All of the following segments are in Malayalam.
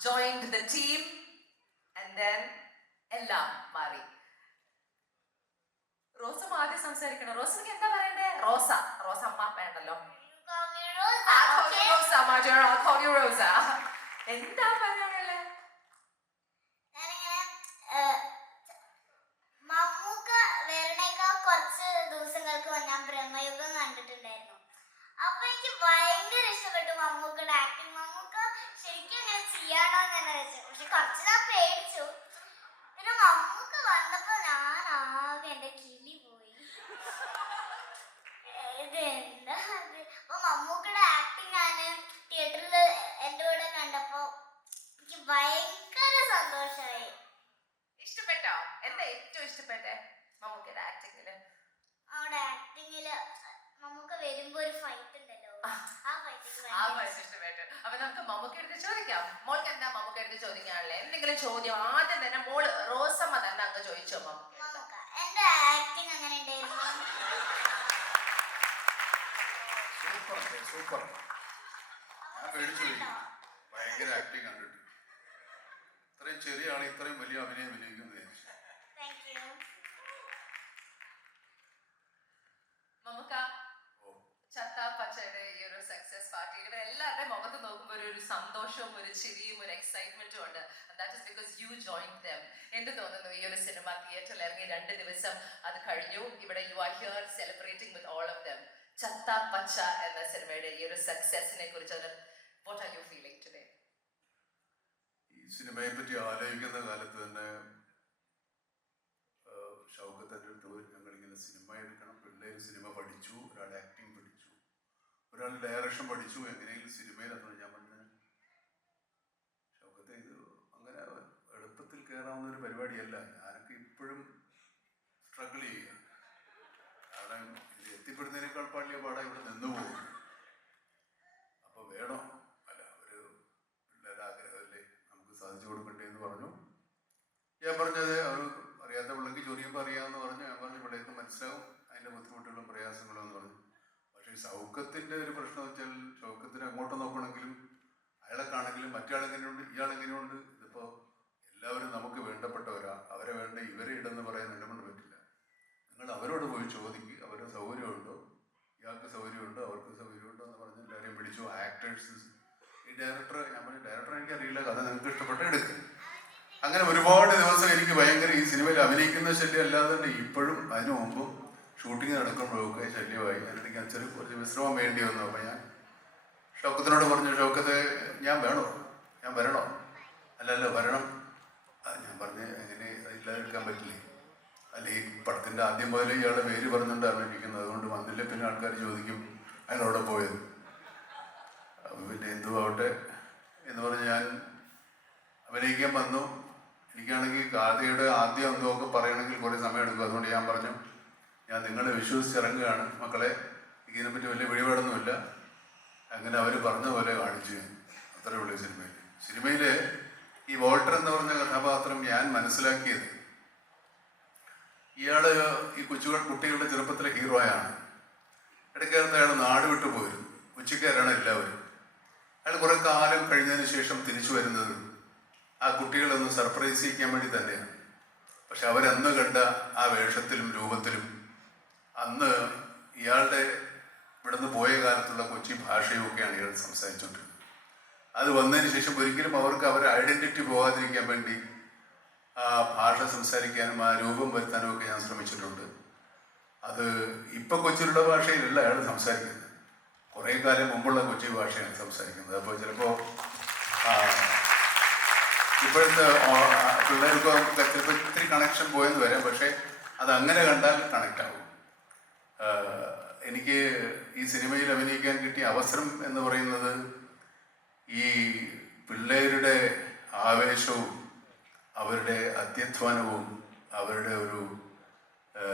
joined the team, and then എല്ലാം മാറി. റോസ ആദ്യം സംസാരിക്കണം. റോസക്ക് എന്താ പറയണ്ടേ? റോസ അമ്മ വേണ്ടല്ലോ. റോസ എന്താ പറയാനുള്ളത്? മമ്മൂക്ക വേറെക്കാൾ കുറച്ച് ദിവസങ്ങൾക്ക് ഞാൻ ബ്രഹ്മയുഗം കണ്ടിട്ടുണ്ടായിരുന്നു. അപ്പൊ എനിക്ക് ഭയങ്കര ഇഷ്ടപ്പെട്ടു മമ്മൂക്കയുടെ ആക്ടിങ്. മമ്മൂക്ക ശരിക്കും അങ്ങനെ ചെയ്യാണോ എന്ന് തന്നെ വെച്ചു. പക്ഷെ കുറച്ച് ഞാൻ പേടിച്ചു. പിന്നെ മമ്മൂക്ക വന്നപ്പോ ഞാൻ ആകെ എന്റെ കിളി പോയി. ഇതെന്താ അപ്പൊ മമ്മൂക്കയുടെ ആക്ടിങ് ഞാൻ തിയേറ്ററിൽ എന്റെ കൂടെ കണ്ടപ്പോ എനിക്ക് ഭയങ്കര സന്തോഷമായി. ഇഷ്ടപ്പെട്ടോ? എന്താ ഏറ്റവും ഇഷ്ടപ്പെട്ടെ മമ്മൂക്കയുടെ ആക്ടിങ്ങില്? അവിടെ ആക്ടിങ്ങില് മമ്മൂക്ക വരുമ്പോ ഒരു ഫൈറ്റ് ഉണ്ടല്ലോ, ആ ഫൈറ്റ് ഇഷ്ടപ്പെട്ടു. അപ്പൊ നമുക്ക് മമ്മൂക്ക എടുത്ത് ചോദിക്കാം. മോൾക്ക് എന്താ മമ്മൂക്ക എടുത്ത് ചോദിക്കാനല്ലേ? എന്തെങ്കിലും ചോദ്യം ആദ്യം തന്നെ മോള് റോസമ്മ തന്നെ അങ്ങ് ചോദിച്ചോ. മമ്മൂക്ക എന്റെ ആക്ടിങ് അങ്ങനെ ഉണ്ടായിരുന്നു? സൂപ്പർ. ഞാൻ പേടിച്ചു പോയി. ഭയങ്കര ആക്ടിങ് കണ്ടിട്ട്. ഇത്രയും ചെറിയ ആൾ ഇത്രയും വലിയ അഭിനയം അഭിനയിക്കുന്നത്. മമ്മൂക്ക ചത്താ പച്ചയുടെ ഈ ഒരു സക്സസ് പാർട്ടിയിൽ ഇവരെല്ലാവരുടെയും മുഖത്ത് നോക്കുമ്പോൾ ഒരു സന്തോഷവും ഒരു ചിരിയും ഒരു എക്സൈറ്റ്മെന്റും ഉണ്ട്. That is because you joined dum. എന്ത് തോന്നുന്നു? ഈ ഒരു സിനിമ തിയേറ്ററിൽ ഇറങ്ങി 2 ദിവസം അത് കഴിഞ്ഞു. ഇവിടെ you are here celebrating with all of them. Chatha Pacha എന്ന സിനിമയുടെ ഈ ഒരു സക്സസിനെ കുറിച്ച് what are you feeling today? ഈ സിനിമയെ പറ്റി ആലോചിക്കുന്ന കാലത്ത് തന്നെ ഷൗക്കത്ത് എൻ്റെ അടുത്ത് ഞങ്ങളിങ്ങനെ സിനിമ എടുക്കണം, പിള്ളേർ സിനിമ പഠിച്ചു, ഒരാൾ ആക്ടിങ് പഠിച്ചു, ഒരാൾ ഡയറക്ഷൻ പഠിച്ചു, എങ്ങനെയെങ്കിലും സിനിമയിലെത്തണം. ഞാൻ പറഞ്ഞ ഷൗക്കത്തെ ഇത് അങ്ങനെ എളുപ്പത്തിൽ കയറാവുന്ന ഒരു പരിപാടിയല്ല. ഞാനൊക്കെ ഇപ്പോഴും സ്ട്രഗിൾ ചെയ്യുക. കാരണം ഇത് എത്തിപ്പെടുന്നതിനേക്കാൾ പാടിയ പാടാ ഇവിടെ നിന്ന് പോകും. അപ്പോൾ വേണോ അല്ല, ഒരു പിള്ളേരുടെ ആഗ്രഹമല്ലേ നമുക്ക് സാധിച്ചു കൊടുക്കണ്ടേ എന്ന് പറഞ്ഞു. ഞാൻ പറഞ്ഞത് അവർ അറിയാത്ത പിള്ളേർക്ക് ചോദിക്കുമ്പോൾ അറിയാമെന്ന് പറഞ്ഞു. ഞാൻ പറഞ്ഞു പിള്ളേർക്ക് മനസ്സിലാവും അതിൻ്റെ ബുദ്ധിമുട്ടുകളും പ്രയാസങ്ങളും എന്ന് പറഞ്ഞു. പക്ഷേ ഷൗക്കത്തിൻ്റെ ഒരു പ്രശ്നം വെച്ചാൽ ഷൗക്കത്തിന് അങ്ങോട്ട് നോക്കണമെങ്കിലും അയാളെക്കാണെങ്കിലും മറ്റയാളെങ്ങനെയുണ്ട് ഇയാളെങ്ങനെയുണ്ട്. ഇതിപ്പോൾ എല്ലാവരും നമുക്ക് വേണ്ടപ്പെട്ടവരാ. അവരെ വേണ്ട ഇവരെ ഇടെന്ന് പറയാൻ എന്നെ കൊണ്ട് പറ്റില്ല. നിങ്ങൾ അവരോട് പോയി ചോദിക്കുക, അവരുടെ സൗകര്യമുണ്ടോ, ഇയാൾക്ക് സൗകര്യമുണ്ടോ, അവർക്ക് സൗകര്യമുണ്ടോ എന്ന് പറഞ്ഞ് എല്ലാവരെയും വിളിച്ചു. ആക്ടേഴ്സ്, ഈ ഡയറക്ടർ, ഞാൻ പറഞ്ഞു ഡയറക്ടർ എനിക്കറിയില്ല, കഥ നിങ്ങൾക്ക് ഇഷ്ടപ്പെട്ട എടുക്കുക. അങ്ങനെ ഒരുപാട് ദിവസം എനിക്ക് ഭയങ്കര ഈ സിനിമയിൽ അഭിനയിക്കുന്ന ശല്യം അല്ലാതെ തന്നെ ഇപ്പോഴും അതിനു മുമ്പും ഷൂട്ടിങ് നടക്കുമ്പോഴൊക്കെ ശല്യമായി. എനിക്ക് കുറച്ച് വിശ്രമം വേണ്ടി വന്നു. അപ്പോൾ ഞാൻ ഷൗക്കത്തിനോട് പറഞ്ഞു, ഷൗക്കത്തെ ഞാൻ വേണോ, ഞാൻ വരണോ? അല്ലല്ല വരണം. ഞാൻ പറഞ്ഞ് എങ്ങനെ ഇല്ലാതെടുക്കാൻ പറ്റില്ലേ? അല്ല, ഈ പടത്തിൻ്റെ ആദ്യം മുതലേ ഇയാളുടെ പേര് പറഞ്ഞുകൊണ്ട് അഭിനയിക്കുന്നത്. അതുകൊണ്ട് വന്നില്ല പിന്നെ ആൾക്കാർ ചോദിക്കും അയാളവിടെ പോയത്. അപ്പം പിന്നെ എന്തുവാവട്ടെ എന്ന് പറഞ്ഞ് ഞാൻ അഭിനയിക്കാൻ വന്നു. എനിക്കാണെങ്കിൽ ഗാഥയുടെ ആദ്യം എന്തൊക്കെ പറയണമെങ്കിൽ കുറേ സമയം എടുക്കും. അതുകൊണ്ട് ഞാൻ പറഞ്ഞു, ഞാൻ നിങ്ങളെ വിശ്വസിച്ചിറങ്ങുകയാണ് മക്കളെ, ഇതിനെപ്പറ്റി വലിയ പിടിപാടൊന്നുമില്ല. അങ്ങനെ അവർ പറഞ്ഞ പോലെ കാണിച്ചു. അത്രേ ഉള്ളൂ സിനിമയിൽ. സിനിമയിൽ ഈ വോൾട്ടർ എന്ന് പറഞ്ഞ കഥാപാത്രം ഞാൻ മനസ്സിലാക്കിയത്, ഇയാള് ഈ കുട്ടികളുടെ ചെറുപ്പത്തിലെ ഹീറോയാണ്. ഇടയ്ക്കകത്ത് അയാൾ നാട് വിട്ടു പോയിരുന്നു. ഉച്ചക്കാരാണ് എല്ലാവരും. അയാൾ കുറെ കാലം കഴിഞ്ഞതിന് ശേഷം തിരിച്ചു വരുന്നത് ആ കുട്ടികളൊന്ന് സർപ്രൈസ് ചെയ്യിക്കാൻ വേണ്ടി തന്നെയാണ്. പക്ഷെ അവരന്ന് കണ്ട ആ വേഷത്തിലും രൂപത്തിലും അന്ന് ഇയാളുടെ ഇവിടുന്ന് പോയ കാലത്തുള്ള കൊച്ചി ഭാഷയും ഒക്കെയാണ് ഇയാൾ സംസാരിച്ചുകൊണ്ടിരുന്നത്. അത് വന്നതിന് ശേഷം ഒരിക്കലും അവർക്ക് അവരുടെ ഐഡന്റിറ്റി പോകാതിരിക്കാൻ വേണ്ടി ആ ഭാഷ സംസാരിക്കാനും ആ രൂപം വരുത്താനും ഒക്കെ ഞാൻ ശ്രമിച്ചിട്ടുണ്ട്. അത് ഇപ്പം കൊച്ചിയിലുള്ള ഭാഷയിലല്ല അയാൾ സംസാരിക്കുന്നത്, കുറേ കാലം മുമ്പുള്ള കൊച്ചി ഭാഷയാണ് സംസാരിക്കുന്നത്. അപ്പോൾ ചിലപ്പോൾ ഇപ്പോഴത്തെ പിള്ളേർക്ക് ചിലപ്പോൾ ഇത്തിരി കണക്ഷൻ പോയെന്ന് വരാം. പക്ഷേ അതങ്ങനെ കണ്ടാൽ കണക്റ്റ് ആവും. എനിക്ക് ഈ സിനിമയിൽ അഭിനയിക്കാൻ കിട്ടിയ അവസരം എന്ന് പറയുന്നത് ഈ പിള്ളേരുടെ ആവേശവും അവരുടെ അത്യധ്വാനവും അവരുടെ ഒരു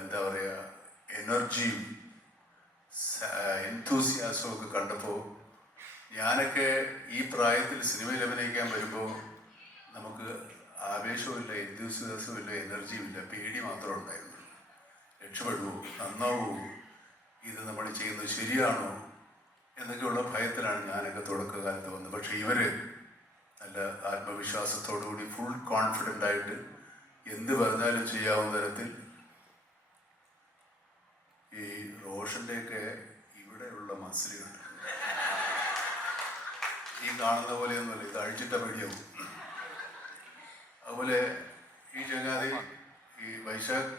എന്താ പറയുക എനർജിയും എൻതൂസിയാസവും ഒക്കെ കണ്ടപ്പോൾ, ഞാനൊക്കെ ഈ പ്രായത്തിൽ സിനിമയിൽ അഭിനയിക്കാൻ വരുമ്പോൾ നമുക്ക് ആവേശവുമില്ല, എൻതൂസിയാസവുമില്ല, എനർജിയുമില്ല, പേടി മാത്രമേ ഉണ്ടായിരുന്നുള്ളൂ. രക്ഷപ്പെടുവോ, നന്നാവോ, ഇത് നമ്മൾ ചെയ്യുന്നത് ശരിയാണോ എന്നൊക്കെയുള്ള ഭയത്തിലാണ് ഞാനൊക്കെ തുടക്കകാലത്ത് വന്നത്. പക്ഷെ ഇവർ നല്ല ആത്മവിശ്വാസത്തോടുകൂടി ഫുൾ കോൺഫിഡൻ്റ് ആയിട്ട് എന്ത് പറഞ്ഞാലും ചെയ്യാവുന്ന തരത്തിൽ. ഈ റോഷൻ്റെയൊക്കെ ഇവിടെയുള്ള മസിലുകൾ ഈ കാണുന്ന പോലെയൊന്നുമല്ല, ഇത് അഴിച്ചിട്ട പേടിയാവും. അതുപോലെ ഈ ചങ്ങാതി ഈ വിശാഖ്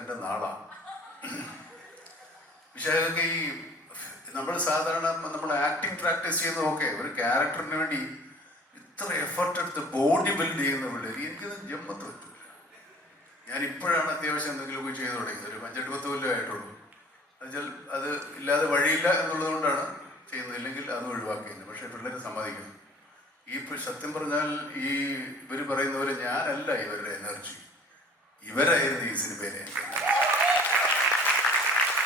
എൻ്റെ നാളാണ്. വിശാഖൊക്കെ ഈ നമ്മൾ സാധാരണ നമ്മൾ ആക്ടിങ് പ്രാക്ടീസ് ചെയ്യുന്നതൊക്കെ ഒരു ക്യാരക്ടറിന് വേണ്ടി ഇത്ര എഫർട്ട് എടുത്ത് ബോഡി ബിൽഡ് ചെയ്യുന്ന പിള്ളേർ എനിക്കത് ജമ്മത്ത് പറ്റില്ല. ഞാൻ ഇപ്പോഴാണ് അത്യാവശ്യം എന്തെങ്കിലുമൊക്കെ ചെയ്തു തുടങ്ങിയത്, ഒരു 5-10 കൊല്ലം ആയിട്ടുള്ളൂ. എന്നുവെച്ചാൽ അത് ഇല്ലാതെ വഴിയില്ല എന്നുള്ളത് കൊണ്ടാണ് ചെയ്യുന്നതില്ലെങ്കിൽ അത് ഒഴിവാക്കിയത്. പക്ഷേ പിള്ളേരെ സമ്മതിക്കണം. സത്യം പറഞ്ഞാൽ ഈ ഇവർ പറയുന്ന പോലെ ഞാനല്ല ഇവരുടെ എനർജി, ഇവരായിരുന്നു ഈ സിനിമയിലെ.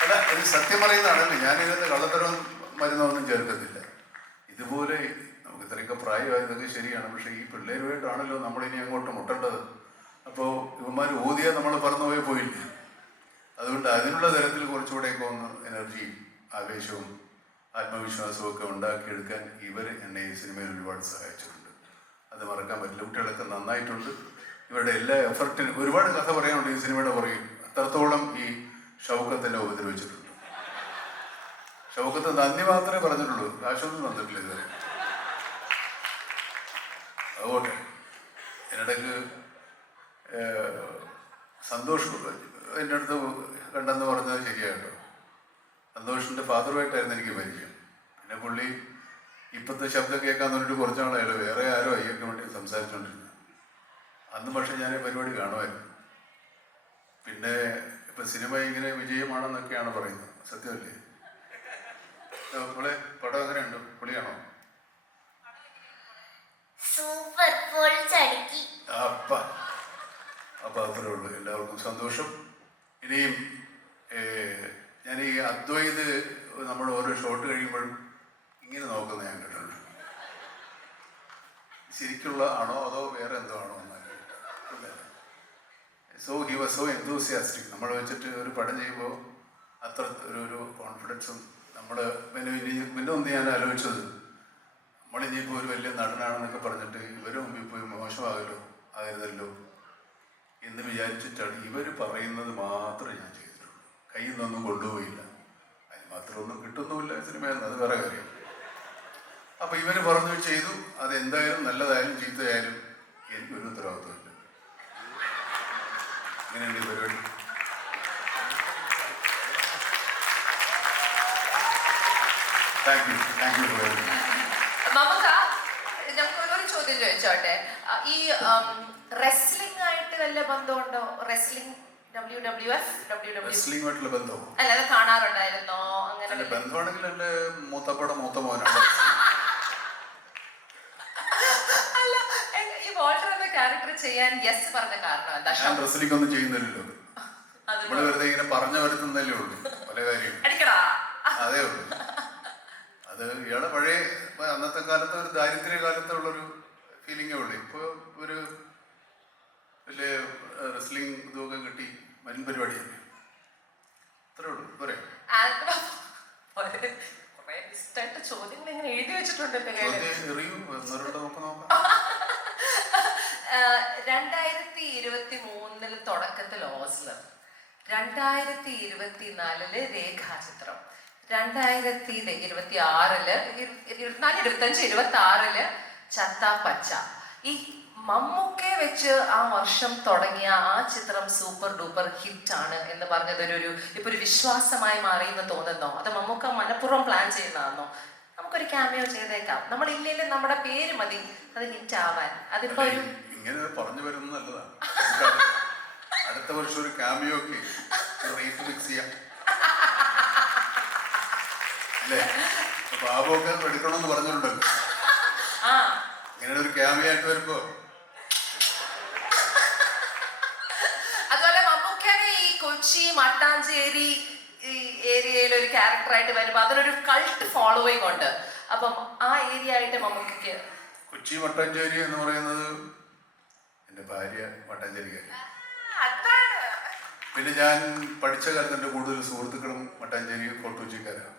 അല്ല, ഇത് സത്യം പറയുന്നതാണല്ലേ, ഞാനിതിനകത്ത് കള്ളത്തരം മരുന്നൊന്നും ചേർക്കത്തില്ല. ഇതുപോലെ നമുക്ക് ഇത്രയൊക്കെ പ്രായമായതൊക്കെ ശരിയാണ്, പക്ഷേ ഈ പിള്ളേരുമായിട്ടാണല്ലോ നമ്മളിനി അങ്ങോട്ട് മുട്ടേണ്ടത്. അപ്പോൾ ഇവന്മാർ ഓതിയാൽ നമ്മൾ പറന്നുപോയി പോയില്ല. അതുകൊണ്ട് അതിനുള്ള തരത്തിൽ കുറച്ചുകൂടെയൊക്കെ ഒന്ന് എനർജിയും ആവേശവും ആത്മവിശ്വാസവും ഒക്കെ ഉണ്ടാക്കിയെടുക്കാൻ ഇവർ എന്നെ ഈ സിനിമയിൽ ഒരുപാട് സഹായിച്ചിട്ടുണ്ട്. അത് മറക്കാൻ പറ്റില്ല. കുട്ടികളൊക്കെ നന്നായിട്ടുണ്ട്. ഇവരുടെ എല്ലാ എഫർട്ടിനും ഒരുപാട് കഥ പറയാനുണ്ട് ഈ സിനിമയുടെ പുറകിൽ. അത്രത്തോളം ഈ ഷൗക്കത്തിനെ ഉപദ്രവിച്ചിട്ടുണ്ട്. ഷൗക്കത്ത് നന്ദി മാത്രമേ പറഞ്ഞിട്ടുള്ളൂ, കാശൊന്നും തന്നിട്ടില്ല ഇതുവരെ. അതുപോലെ എന്നിടയ്ക്ക് സന്തോഷ് എൻ്റെ അടുത്ത് കണ്ടെന്ന് പറഞ്ഞത് ശരിയാട്ടോ. സന്തോഷിൻ്റെ ഫാദറുമായിട്ടായിരുന്നു എനിക്ക് പരിചയം. പിന്നെ പുള്ളി ഇപ്പോഴത്തെ ശബ്ദം കേൾക്കാൻ വേണ്ടിയിട്ട് കുറച്ച് നാളായാലും വേറെ ആരോ അയ്യൊക്കെ വേണ്ടി സംസാരിച്ചുകൊണ്ടിരുന്നത്. അന്ന് പക്ഷേ ഞാൻ പരിപാടി കാണുമായിരുന്നു. പിന്നെ ഇപ്പം സിനിമ ഇങ്ങനെ വിജയമാണെന്നൊക്കെയാണ് പറയുന്നത്, സത്യമല്ലേ? നമ്മളെ പടം എങ്ങനെയുണ്ട്? പൊളിയാണോ? സൂപ്പർ, പൊളിച്ചടുക്കി. അപ്പം അത്രേ ഉള്ളൂ. എല്ലാവർക്കും സന്തോഷം. ഇനിയും ഞാൻ ഈ അദ്വൈത് നമ്മൾ ഓരോ ഷോട്ട് കഴിയുമ്പോഴും ഇങ്ങനെ നോക്കുന്നത് ഞാൻ കേട്ടിട്ടുണ്ട്. ശരിക്കുള്ള ആണോ അതോ വേറെ എന്തോ ആണോ എന്നല്ല. He was so enthusiastic. നമ്മൾ വെച്ചിട്ട് ഒരു പടം ചെയ്യുമ്പോൾ അത്ര ഒരു കോൺഫിഡൻസും നമ്മൾ പിന്നെ ഒന്ന് ഞാൻ ആലോചിച്ചത്, നമ്മളിനിയിപ്പോൾ ഒരു വലിയ നടനാണെന്നൊക്കെ പറഞ്ഞിട്ട് ഇവരെ മുമ്പിൽ പോയി മോശമാകല്ലോ ആയിരുന്നല്ലോ എന്ന് വിചാരിച്ചിട്ടാണ് ഇവർ പറയുന്നത് മാത്രമേ ഞാൻ ചെയ്തിട്ടുള്ളൂ. കയ്യിൽ നിന്നൊന്നും കൊണ്ടുപോയില്ല. അതിന് മാത്രമൊന്നും കിട്ടുന്നുമില്ല സിനിമയെന്ന്, അത് വേറെ കാര്യം. അപ്പം ഇവർ പറഞ്ഞു ചെയ്തു. അതെന്തായാലും നല്ലതായാലും ചീത്തയായാലും എനിക്കൊരു ഉത്തരവാദിത്വമില്ല. അങ്ങനെയുണ്ട് ഈ പരിപാടി. Thank you for everything. നമുക്കൊരു ചോദ്യം ചോദിച്ചോട്ടെ. ഈ റെസ്ലിംഗ് ആയിട്ട് വല്ല ബന്ധമുണ്ടോ? റെസ്ലിംഗ് റെസ്ലിംഗുമായിട്ടുള്ള ബന്ധമോ? അല്ലാതെ കാണാറുണ്ടായിരുന്നോ? അങ്ങനെ ബന്ധമാണെങ്കിൽ എൻ്റെ മൂത്തപ്പടെ മൂത്ത മോനാണ്. അല്ല, ഈ വാട്ടർ എന്ന ക്യാരക്ടർ ചെയ്യാൻ യെസ് പറഞ്ഞ കാരണം എന്താ? ഞാൻ റെസ്ലിംഗ് ഒന്നും ചെയ്യുന്നില്ലല്ലോ. നമ്മൾ വെറുതെ ഇങ്ങനെ പറഞ്ഞു വരുത്തുന്നല്ലേ ഉള്ളൂ പല കാര്യം. അതേ ഉള്ളൂ. അത് ഇയാളെ പഴയ അന്നത്തെ കാലത്ത് ഒരു ദാരിദ്ര്യ കാലത്തുള്ളൊരു ഫീലിങ്ങേ ഉള്ളൂ. ഇപ്പോൾ ഒരു വലിയ റെസ്ലിംഗ് ഇതൊക്കെ കിട്ടി വൻ പരിപാടിയല്ലേ. അത്രേ ഉള്ളൂ. പോരെ? ചോദ്യങ്ങൾ ഇങ്ങനെ എഴുതി വെച്ചിട്ടുണ്ട്. 2023 തുടക്കത്തിൽ ഓസ്ലർ, 2024 രേഖാചിത്രം, 2025 ചത്ത പച്ച. ഈ മമ്മൂക്കെ വെച്ച് ആ വർഷം തുടങ്ങിയ ആ ചിത്രം സൂപ്പർ ഡൂപ്പർ ഹിറ്റ് ആണ് എന്ന് പറഞ്ഞത് ഇപ്പൊ ഒരു വിശ്വാസമായി മാറി എന്ന് തോന്നുന്നോ? അത് മമ്മൂക്ക മനഃപൂർവ്വം പ്ലാൻ ചെയ്യുന്നതാണോ? നമുക്കൊരു ക്യാമിയോ ചെയ്തേക്കാം. നമ്മളില്ലെങ്കിൽ നമ്മുടെ പേര് മതി അത് ഹിറ്റ് ആവാൻ. അതിപ്പോ ഒരു ഇങ്ങനെ പറഞ്ഞു വരുന്നത് നല്ലതാണ്. അടുത്ത വർഷം ഒരു ക്യാമിയോ ഒക്കെ റേറ്റ് ഫിക്സ് ചെയ്യാം അല്ലേ? ബാബുക്കെ എടുക്കണമെന്ന് പറഞ്ഞിട്ടുണ്ടല്ലോ. ഇങ്ങനെ ഒരു ക്യാമിയോ ആയിട്ട് വരുമ്പോ അതുപോലെ മമ്മൂക്കനെ ഈ കൊച്ചി മട്ടാഞ്ചേരി ഈ ഏരിയയിൽ ഒരു ക്യാരക്ടറായിട്ട് വരുമ്പോ അതിനൊരു കൾട്ട് ഫോളോയിങ് ഉണ്ട്. അപ്പം ആ ഏരിയ ആയിട്ട് മമ്മൂക്കയ്ക്ക് കൊച്ചി മട്ടാഞ്ചേരി എന്ന് പറയുന്നത് എൻ്റെ ഭാര്യ മട്ടാഞ്ചേരിക്കാരി. പിന്നെ ഞാൻ പഠിച്ച കാലത്ത് എൻ്റെ കൂടുതൽ സുഹൃത്തുക്കളും മട്ടാഞ്ചേരി ഫോർട്ട് കൊച്ചിക്കാരാണ്.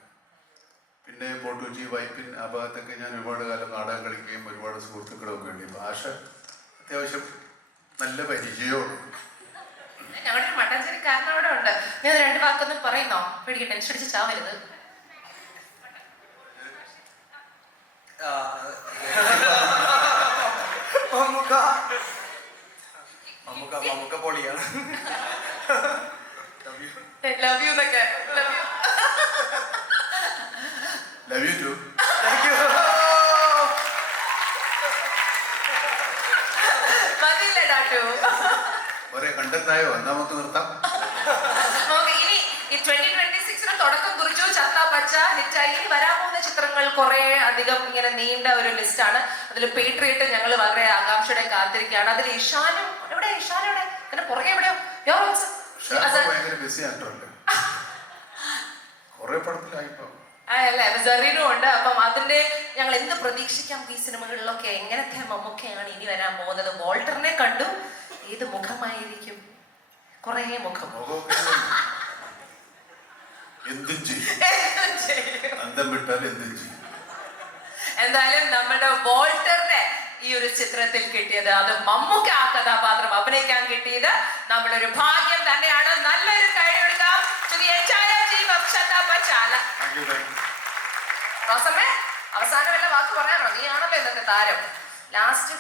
പിന്നെ ഫോർട്ട് ഫോർട്ട് വൈപ്പിൻ ആ ഭാഗത്തൊക്കെ ഞാൻ ഒരുപാട് കാലം നാടകം കളിക്കുകയും ഒരുപാട് സുഹൃത്തുക്കളൊക്കെ ഉണ്ട്. ഭാഷ അത്യാവശ്യം നല്ല പരിചയമാണ്. ഞങ്ങളുടെ ഒരു മട്ടാഞ്ചേരിക്കാരൻ അവിടെ ഉണ്ട്. ഞാൻ 2 വാക്കൊന്നും പറയുന്നോ? പേടിക്ക് ടെൻഷൻ അടിച്ച് ചാവരുത്. മമ്മൂക്ക പൊളിയാണ്. ലവ് യു എന്നൊക്കെ. Love you too. മതിയില്ലേ ടാറ്റു? ഒരേ കണ്ടന്റായോ? എന്നാ നമുക്ക് നിർത്താം. നമുക്ക് ഇനി ഈ 2026 തുടക്കം കുറിച്ചു. ചത്ത പച്ച ഹിറ്റായി. ഇനി വരാൻ പോകുന്ന ചിത്രങ്ങൾ കുറെ അധികം ഇങ്ങനെ നീണ്ട ഒരു ലിസ്റ്റാണ്. അതിൽ പേട്രിയറ്റ് ഞങ്ങൾ വളരെ ആകാംക്ഷയോടെ കാത്തിരിക്കുകയാണ്. അതിൽ ഇഷാനും എവിടെ? ഇഷാൻ എവിടെ? അതിന്റെ പുറകെ എവിടെയോ? ഭയങ്കര ബിസി ആക്ടറല്ലേ, കുറെ പടത്തിലായിപ്പോ. അല്ലേ, സെറീനും ഉണ്ട്. അപ്പം അതിന്റെ ഞങ്ങൾ എന്ത് പ്രതീക്ഷിക്കാം ഈ സിനിമകളിലൊക്കെ? എങ്ങനത്തെ മമ്മൂക്കയാണ് ഇനി വരാൻ പോകുന്നത്? വോൾട്ടറിനെ കണ്ടു, ഏത് മുഖമായിരിക്കും? കുറേ മുഖം. എന്തും ചെയ്യും, അന്തം വിട്ടാൽ എന്തും ചെയ്യും. എന്തായാലും നമ്മുടെ വോൾട്ടറിനെ ഈ ഒരു ചിത്രത്തിൽ കിട്ടിയത്, അത് മമ്മൂക്ക ആ കഥാപാത്രം അഭിനയിക്കാൻ കിട്ടിയത് നമ്മുടെ ഒരു ഭാഗ്യം തന്നെയാണ്. നല്ലൊരു കൈ കൊടുക്കാം to the entire team of Chatta Pachala. റോസമ്മേ, അവസാനം വല്ല വാക്ക് പറയാനോ? നീ ആണല്ലോ ഇന്നത്തെ താരം. ലാസ്റ്റ്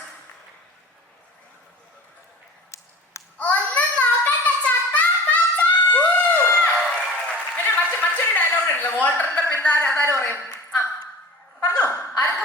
മറ്റൊരു ഡയലോഗ് ഉണ്ടല്ലോ, വോൾട്ടറിന്റെ പിന്നാലെ അതാരും പറയും. ആ പറഞ്ഞോ, ആരും